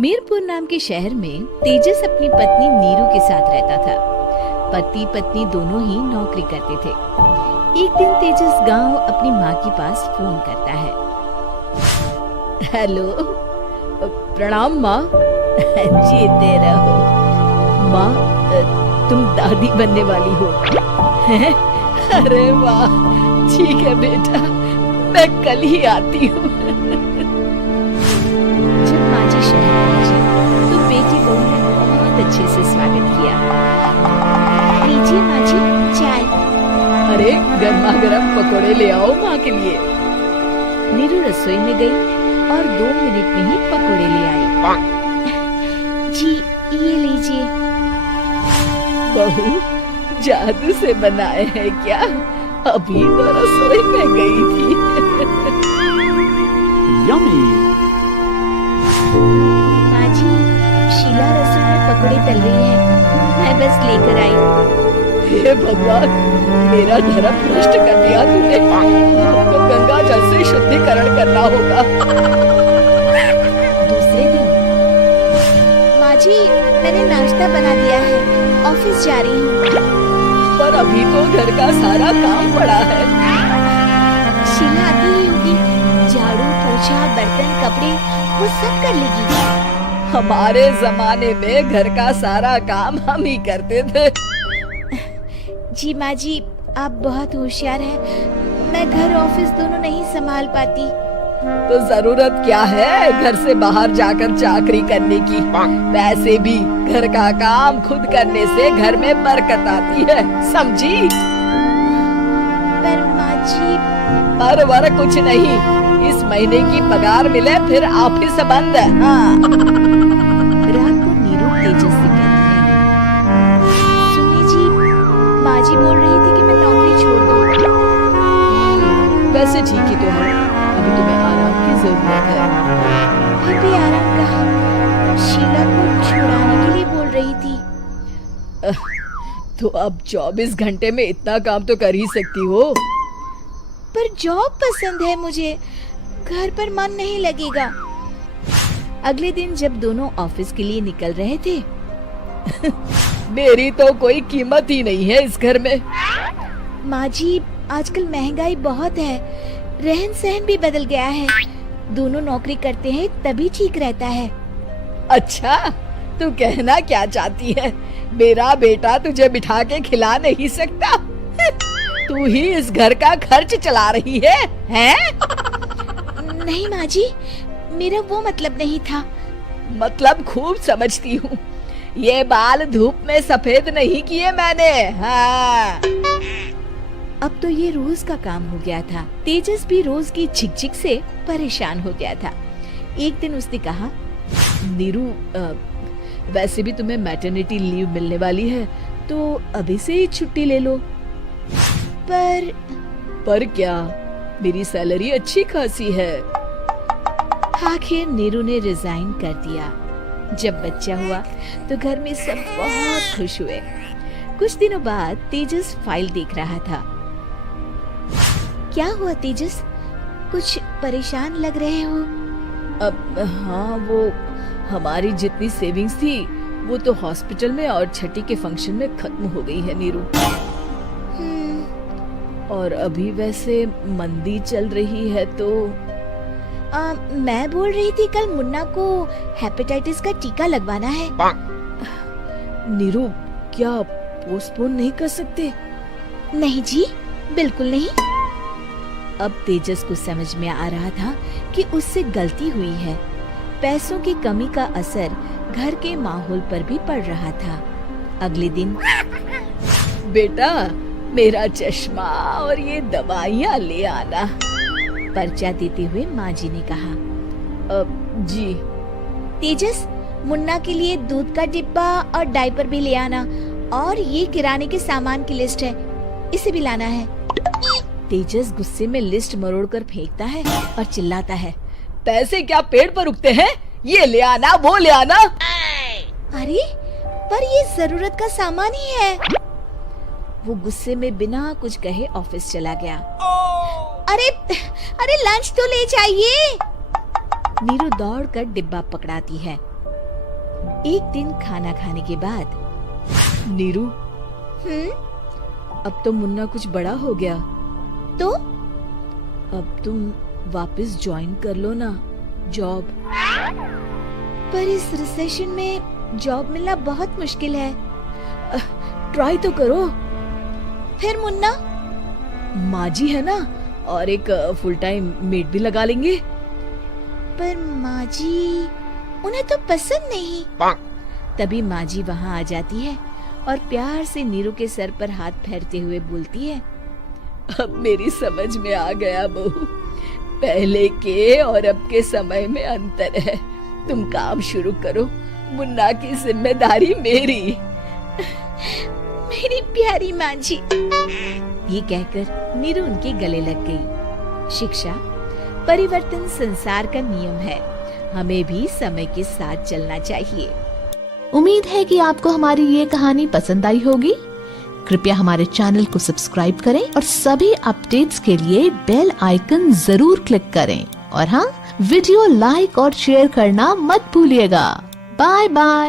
मीरपुर नाम के शहर में तेजस अपनी पत्नी नीरू के साथ रहता था। पति पत्नी दोनों ही नौकरी करते थे। एक दिन तेजस गांव अपनी माँ के पास फोन करता है। हेलो, प्रणाम माँ। जीते रहो माँ, तुम दादी बनने वाली हो। अरे वाह, ठीक है बेटा, मैं कल ही आती हूँ। जब माँ जी शहर पहुंची तो बेटी बहू ने बहुत अच्छे से स्वागत किया। लीजिए माँ जी, चाय। अरे गर्मा गर्म पकोड़े ले आओ माँ के लिए। नीरू रसोई में गई और 2 मिनट में ही पकोड़े ले आई। जी ये लीजिए। बहू जादू से बनाए हैं क्या? अभी तो रसोई में गई थी। यम्मी। माँ जी, शीला रसोई में पकोड़े तल रही है, मैं बस लेकर आई। हे भगवान, मेरा धर्म भ्रष्ट कर दिया तूने। हमको गंगा जल से शुद्धिकरण करना होगा। दूसरे दिन, माँ जी मैंने नाश्ता बना दिया है, ऑफिस जा रही हूँ। पर अभी तो घर का सारा काम पड़ा है। शीला आती ही होगी, झाड़ू पोछा बर्तन कपड़े वो सब कर लेगी। हमारे जमाने में घर का सारा काम हम ही करते थे। जी माँ जी, आप बहुत होशियार हैं, मैं घर ऑफिस दोनों नहीं संभाल पाती। तो जरूरत क्या है घर से बाहर जाकर चाकरी करने की? वैसे भी घर का काम खुद करने से घर में बरकत आती है, समझी? पर माँ जी, पर वर कुछ नहीं, इस महीने की पगार मिले फिर ऑफिस बंद है। हाँ। रात को नीरू तेजस से कहती है, सुनिए जी, माँ जी बोल रही थी कि मैं नौकरी छोड़ दूँ। वैसे ठीक ही तो है, अभी तुम्हें आराम की जरूरत है। फिर भी आराम कहाँ, शीला को छुड़ाने के लिए बोल रही थी। तो अब 24 घंटे में इतना काम तो कर ही सकती हो। पर जॉब पसंद है मुझे, घर पर मन नहीं लगेगा। अगले दिन जब दोनों ऑफिस के लिए निकल रहे थे, मेरी तो कोई कीमत ही नहीं है इस घर में। माँ जी, आजकल महंगाई बहुत है, रहन सहन भी बदल गया है, दोनों नौकरी करते हैं तभी ठीक रहता है। अच्छा, तू कहना क्या चाहती है? मेरा बेटा तुझे बिठा के खिला नहीं सकता? तू ही इस घर का खर्च चला रही है, हैं? नहीं माँ जी, मेरा वो मतलब नहीं था। मतलब खूब समझती हूँ, ये बाल धूप में सफेद नहीं किए मैंने। हाँ। अब तो ये रोज का काम हो गया था। तेजस भी रोज की झिकझिक से परेशान हो गया था। एक दिन उसने कहा, नीरू, वैसे भी तुम्हें मैटरनिटी लीव मिलने वाली है, तो अभी से ही छुट्टी ले लो। पर क्या, मेरी सैलरी अच्छी खासी है। आखिर नीरू ने रिजाइन कर दिया। जब बच्चा हुआ तो घर में सब बहुत खुश हुए। कुछ दिनों बाद तेजस फाइल देख रहा था। क्या हुआ तेजस, कुछ परेशान लग रहे हो? अब हाँ, वो हमारी जितनी सेविंग्स थी वो तो हॉस्पिटल में और छठी के फंक्शन में खत्म हो गई है नीरू। और अभी वैसे मंदी चल रही है तो मैं बोल रही थी कल मुन्ना को हेपेटाइटिस का टीका लगवाना है। नीरू, क्या पोस्टपोन नहीं कर सकते? नहीं जी, बिल्कुल नहीं। अब तेजस को समझ में आ रहा था कि उससे गलती हुई है। पैसों की कमी का असर घर के माहौल पर भी पड़ रहा था। अगले दिन, बेटा मेरा चश्मा और ये दवाइयाँ ले आना, पर्चा देते हुए माँ जी ने कहा। जी। तेजस, मुन्ना के लिए दूध का डिब्बा और डायपर भी ले आना, और ये किराने के सामान की लिस्ट है, इसे भी लाना है। तेजस गुस्से में लिस्ट मरोड़कर फेंकता है और चिल्लाता है, पैसे क्या पेड़ पर उगते हैं? ये ले आना, वो ले आना। अरे पर ये जरूरत का सामान ही है। वो गुस्से में बिना कुछ कहे ऑफिस चला गया। अरे लंच तो ले जाइए। नीरू दौड़कर डिब्बा पकड़ाती है। एक दिन खाना खाने के बाद, नीरू, अब तो मुन्ना कुछ बड़ा हो गया, तो अब तुम वापस ज्वाइन कर लो ना जॉब। पर इस रिसेशन में जॉब मिलना बहुत मुश्किल है। ट्राई तो करो। फिर मुन्ना? माँ जी है ना, और एक फुल टाइम मेड भी लगा लेंगे। पर माँ जी, उन्हें तो पसंद नहीं। तभी माँ जी वहाँ आ जाती है और प्यार से नीरू के सर पर हाथ फेरते हुए बोलती है, अब मेरी समझ में आ गया बहू, पहले के और अब के समय में अंतर है। तुम काम शुरू करो, मुन्ना की जिम्मेदारी मेरी। मेरी प्यारी माँ जी। ये कहकर नीरू उनके गले लग गई। शिक्षा, परिवर्तन संसार का नियम है, हमें भी समय के साथ चलना चाहिए। उम्मीद है कि आपको हमारी ये कहानी पसंद आई होगी। कृपया हमारे चैनल को सब्सक्राइब करें और सभी अपडेट्स के लिए बेल आइकन जरूर क्लिक करें। और हाँ, वीडियो लाइक और शेयर करना मत भूलिएगा। Bye bye.